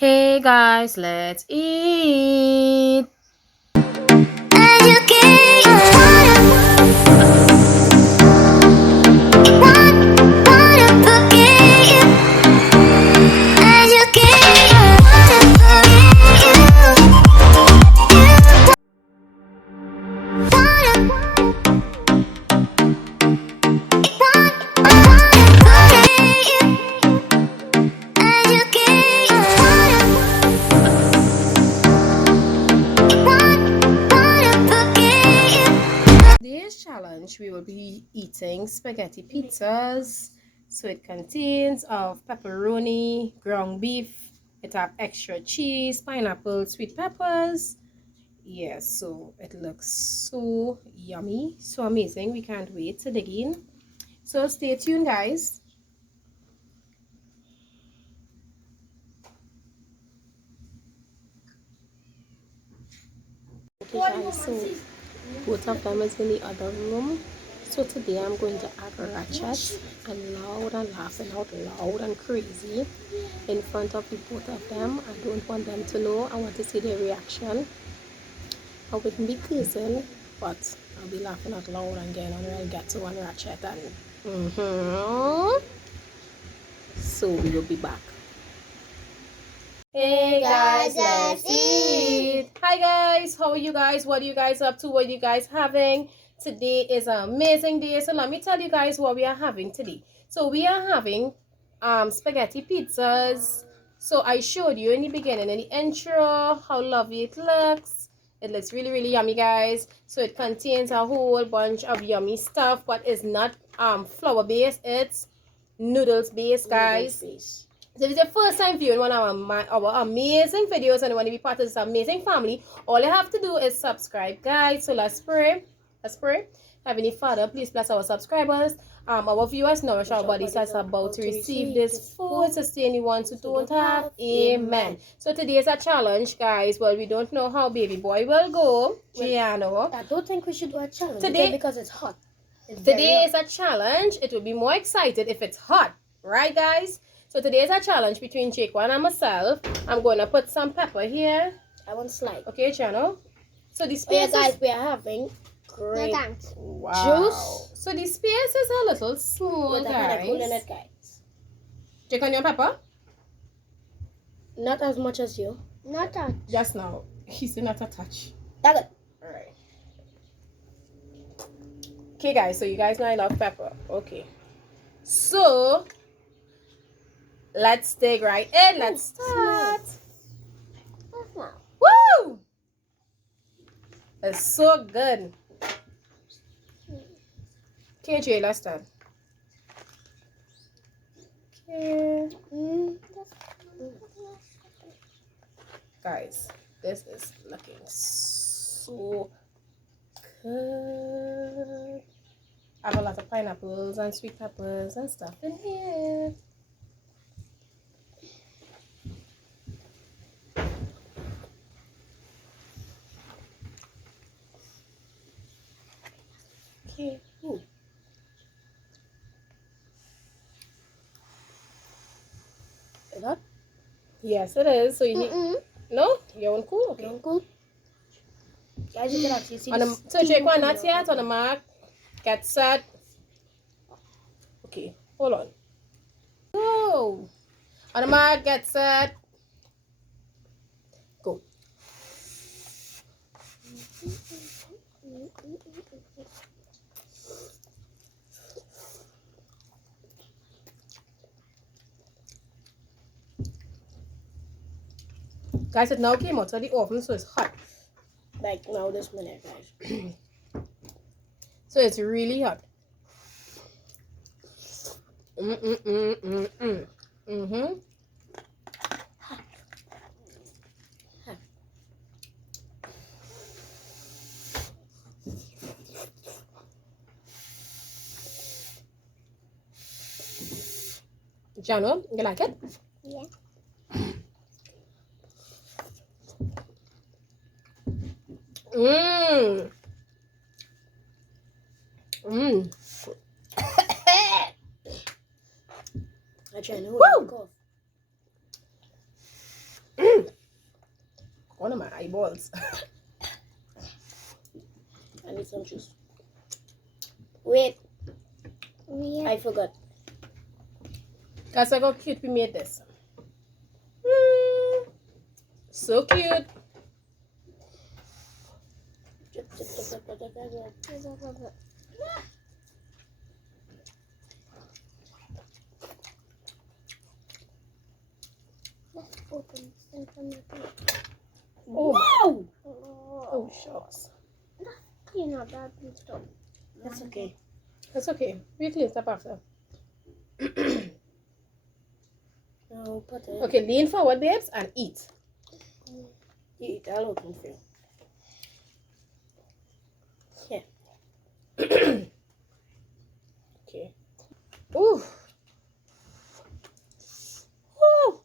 Hey guys, let's eat. Today's challenge, we will be eating spaghetti pizzas. So it contains of pepperoni, ground beef, it have extra cheese, pineapple, sweet peppers. Yes, so it looks so yummy, so amazing. We can't wait to dig in. So stay tuned, guys. Okay guys, so both of them is in the other room. So today I'm going to act Ratchet and loud and laughing out loud and crazy in front of the both of them. I don't want them to know. I want to see their reaction. I wouldn't be cursing, but I'll be laughing out loud and getting on real get to one Ratchet and so we will be back. Hey guys, let's eat. Hi guys, how are you guys? What are you guys up to? What are you guys having? Today is an amazing day. So let me tell you guys what we are having today. So we are having spaghetti pizzas. So I showed you in the beginning, in the intro, how lovely it looks. It looks really, really yummy, guys. So it contains a whole bunch of yummy stuff, but it's not flour based, it's noodles based, guys. So if it's your first time viewing one of our amazing videos and you want to be part of this amazing family, all you have to do is subscribe, guys. So let's pray. Let's pray. Heavenly Father, please bless our subscribers, our viewers, nourish our bodies that's about to receive this food, sustain the ones who don't have. Amen. So today is a challenge, guys. Well, we don't know how baby boy will go. Giano. I don't think we should do a challenge today because it's hot. Today is a challenge. It will be more excited if it's hot, right, guys? So today is a challenge between JQUAN and myself. I'm going to put some pepper here. I want slide. Okay, channel. So the Oh, space yeah, guys, we are having great juice. So the space is a little small, with guys. it, guys. Check on your pepper. Not as much as you. Not a Just now. He said not a touch. That's it. All right. Okay, guys. So you guys know I love pepper. Okay. So let's dig right in. Let's start. Woo! It's so good. Okay, Jay, let's start. Okay. Guys, this is looking so good. I have a lot of pineapples and sweet peppers and stuff in here. Okay. Ooh. Is that? Yes, it is. So you need... No? You're on cool? Okay. Cool. Guys, you can actually see So JQUAN, not yet. On the mark. Get set. Okay. Hold on. Go. On the mark. Get set. Go. Guys, it now came out of the oven, so it's hot. Like now this minute, guys. So it's really hot. Jano, you like it? yeah. I try to Woo! cough. One of my eyeballs. I need some juice. Wait. I forgot. That's like how cute we made this. So cute. Oh, wow! Oh, shucks. Clean up that stuff. That's okay. That's okay. We clean up after. No, put it. Okay, lean forward, babes, and eat. You eat. I'll open for you. Yeah. Okay. Ooh. Ooh.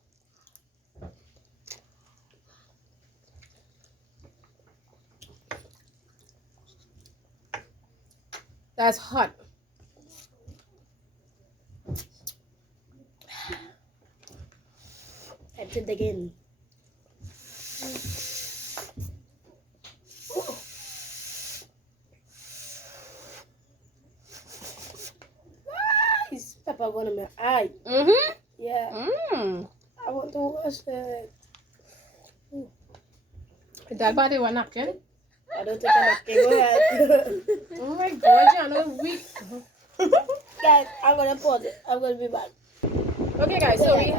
That's hot. I have to dig in. Nice. Pepper going in my eye. Mm-hmm. Yeah. I want to wash it. That body one napkin. I don't think I'm okay. Go ahead. Oh my god, you're not weak. Guys, I'm gonna pause it. I'm gonna be back. Okay guys, so we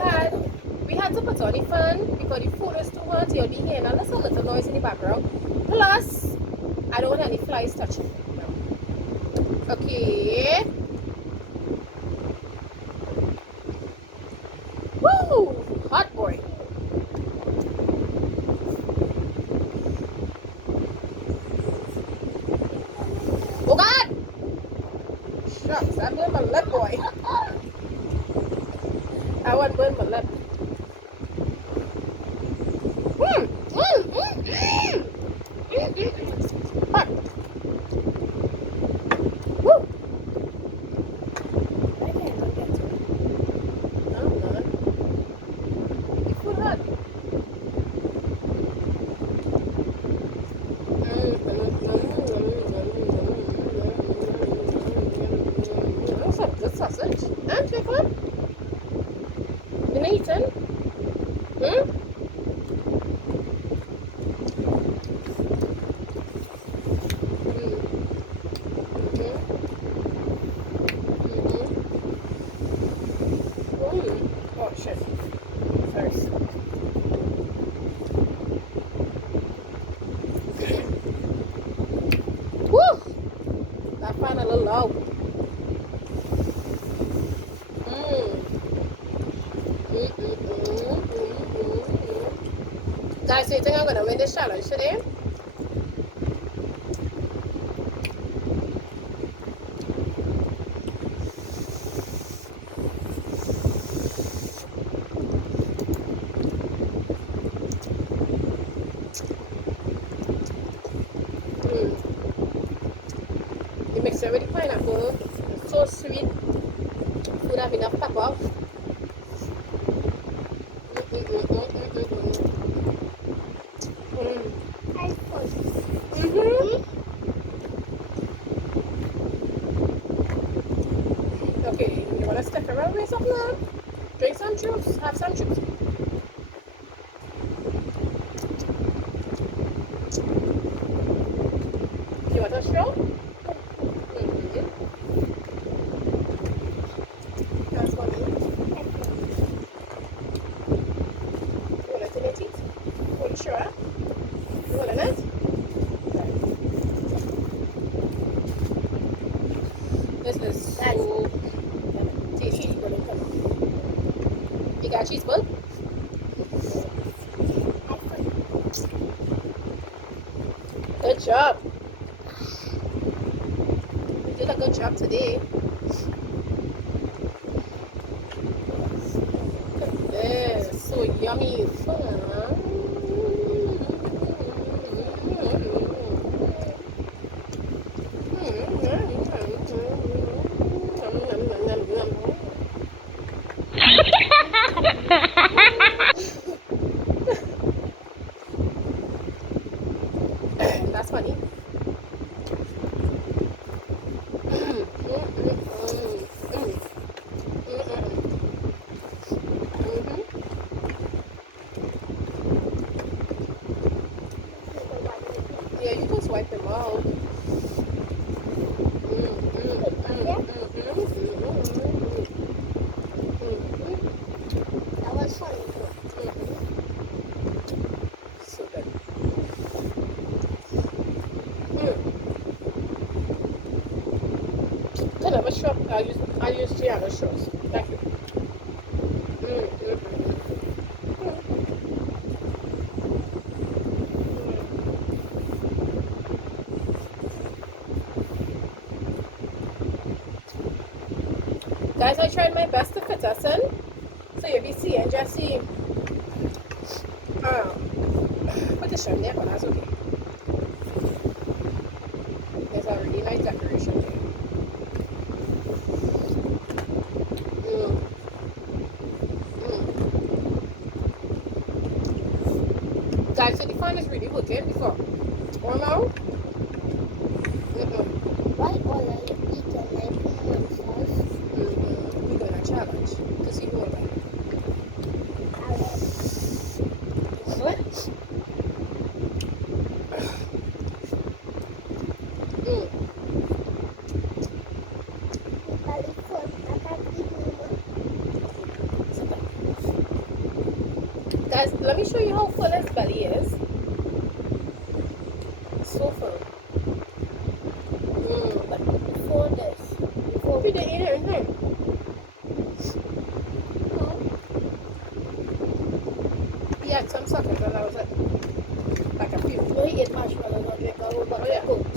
had to put on the fan because the food is too hot. You'll be hearing a little noise in the background. Plus, I don't want any flies touching. Okay. Woo! Hot boy. Oh God! Shucks, I burned my lip, boy. I want to burn my lip. Hot. Woo! No, no. The food hot. That's a good sausage. And JQUAN? You not eaten? Oh shit. First. Woo! That fan a little low. Guys, do you think I'm gonna win this challenge today? You mix it with the pineapple. It's so sweet. Food have enough pepper. Okay, you wanna stick around with something now? Drink some juice. Have some juice. You want a straw? That's one. Hold it in your teeth. Hold it sure. You hold it? This is so tasty. You got cheese bug? Good job. You did a good job today. This so yummy. funny. Yeah, you just wipe them out. That was funny. So good. Can I have a straw? I'll use Gianna's straws. Thank you. Guys, I tried my best to fit us in. So you'll be seeing Jessie petition there, but that's okay. There's a really nice decoration there. Guys, so the fan is really working before. Or now? Why all I eat and I put monsters? We're going to challenge to see who will win. What? Guys, let me show you how full his belly is. So full. But before this, Before we didn't eat anything. We had some suckers and that was it. Like a few. no, he ate marshmallows or drink a whole bunch of Coke.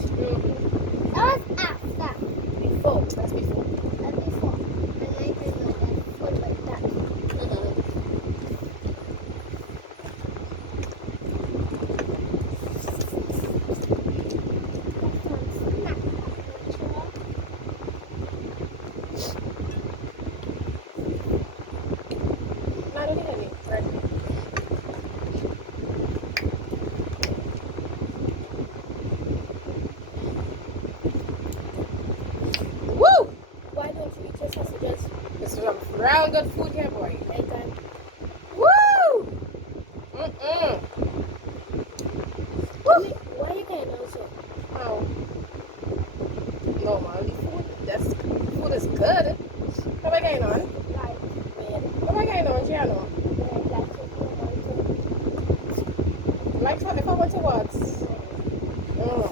That was after. Before. That's before. That's before. And I did not that food like that. I don't need any. Right. Woo! Why don't you eat your sausages? This is some real good food here, boy. Anytime. Woo! Woo! Why you kind of so? Oh. Normal food. That's food is good. What am I going on? What am I going on, Gianna? Like what? If I want to what? Oh.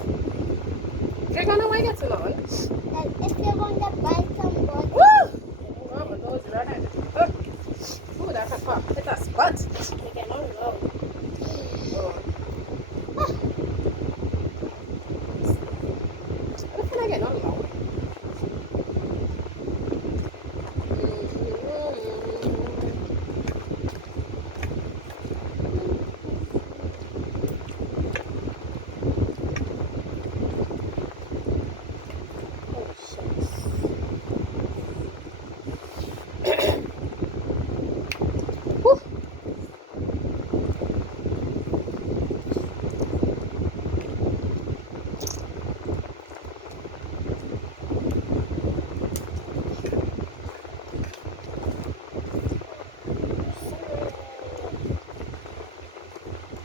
Drink on the way getting on. And if you want to buy some water, Woo! Oh, my nose is right. Ooh, that's a pop. It's a spot. They cannot go. Oh. What can I get on now?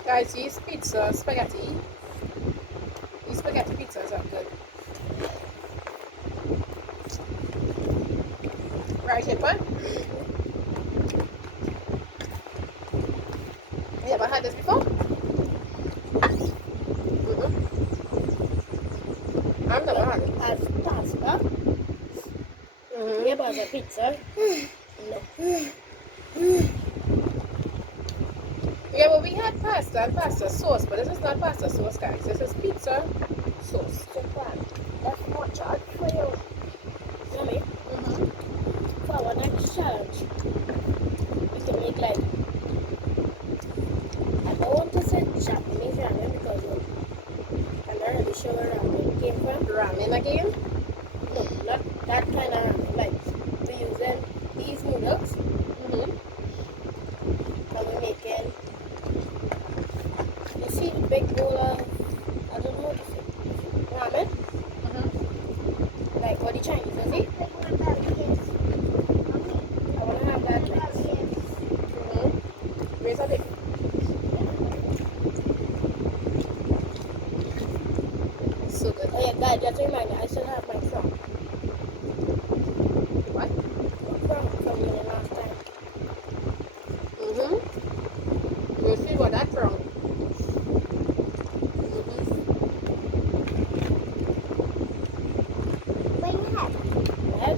Guys, these pizza spaghetti. These spaghetti pizzas are good. Right, JQUAN? You ever had this before? I've never had it. As pasta. Yeah, but as a pizza. No. Yeah, well, we had pasta and pasta sauce, but this is not pasta sauce, guys. This is pizza sauce. JQUAN. That's more charge for you. Yummy. For our next challenge, we can make like, I don't want to say Japanese ramen because I'm not really sure where ramen came from. Ramen again? No, not that kind of ramen. Like, we're using these noodles and we're making, you see the big bowl of, I don't know what to say. Okay, guys, just a reminder, I still have my trunk. What? My trunk from the last time. We'll see what that's wrong. Where you head? Head?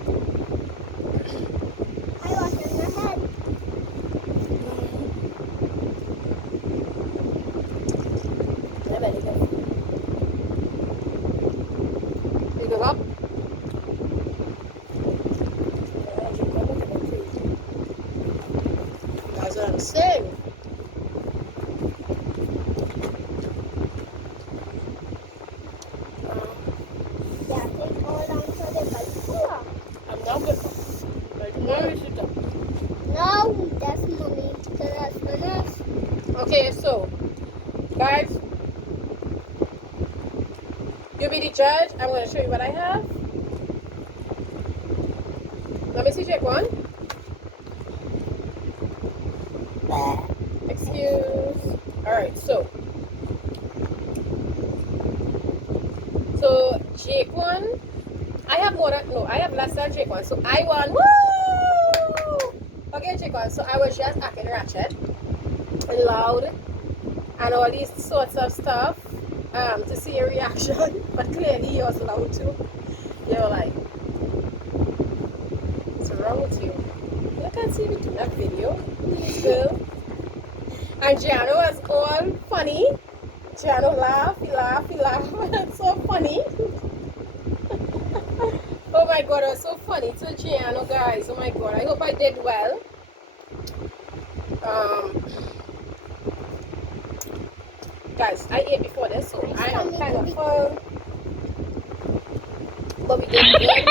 I was in your head. I better go. You go up. That's what I'm saying. Yeah, take all down so they can pull. I'm now good. But now you should go. No, that's mommy. So that's for us. Okay, so guys, you be the judge. I'm going to show you what I have. Let me see JQUAN. Excuse. Alright, so JQUAN, I have more than, no, I have less than JQUAN, so I won. Woo! Okay, JQUAN, so I was just acting Ratchet, loud, and all these sorts of stuff to see your reaction, but clearly he was loud too. You were like, what's wrong with you? You can't see me do that video, please, girl. And Gianno was all funny. Gianno laugh, he laugh. It's so funny. Oh my god, it was so funny to Gianno, guys. Oh my god, I hope I did well. Guys, I ate before this, so I am kind of full. But we did good.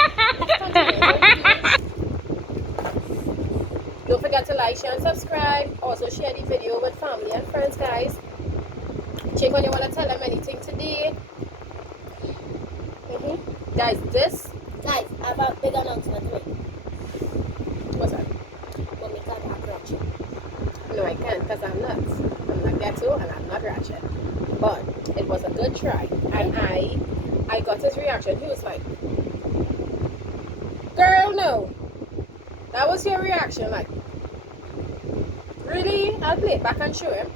Don't forget to like, share, and subscribe. Also share the video with family and friends, guys. JQUAN, you want to tell them anything today? Guys, this. Guys, I have a big announcement to make. What's that? But we can't have Ratchet. No, I can't because I'm not. I'm not Ghetto and I'm not Ratchet. But it was a good try. And I got his reaction. He was like, girl, no. That was your reaction. Like, really? I'll play it back and show him.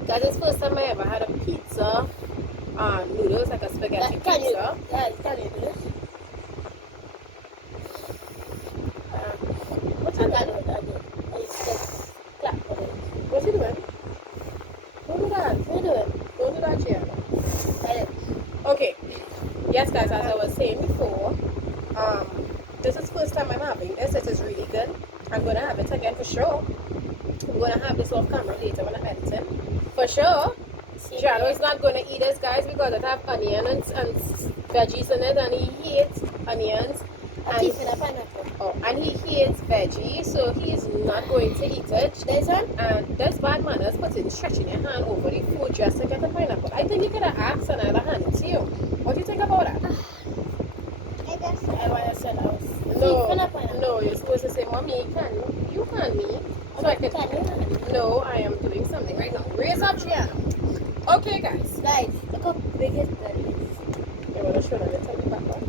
Because it's the first time I ever had a pizza noodles, like a spaghetti pizza. Guys, can you do this? What's I he can't doing? do it. I do it. I just clap for it. What's he doing? Don't do that. What are you doing? Don't do that, Gianna. I did. Okay. Yes, guys, as I was saying before, this is the first time I'm having this. It is really good. I'm going to have it again for sure. I'm going to have this off camera later when I'm editing. For sure. Gianno is not going to eat this, guys, because it have onion and veggies in it, and he hates onions. And he hates veggies, so he's not going to eat it. This one? And there's bad manners, but in stretching your hand over the food just to get a pineapple. I think you could have asked another hand it to you. What do you think about that? I guess so. I want to say that was. No, you're supposed to say, Mommy, you can me. So I could, no, I am doing something right now. Raise up, Gianno. Okay, guys. Guys, look how big his belly is. You want to show them the tummy back up?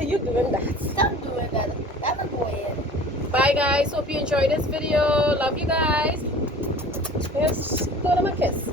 You doing that? Stop doing that. That's a boy. Bye, guys. Hope you enjoyed this video. Love you guys. Yes, go to my kiss.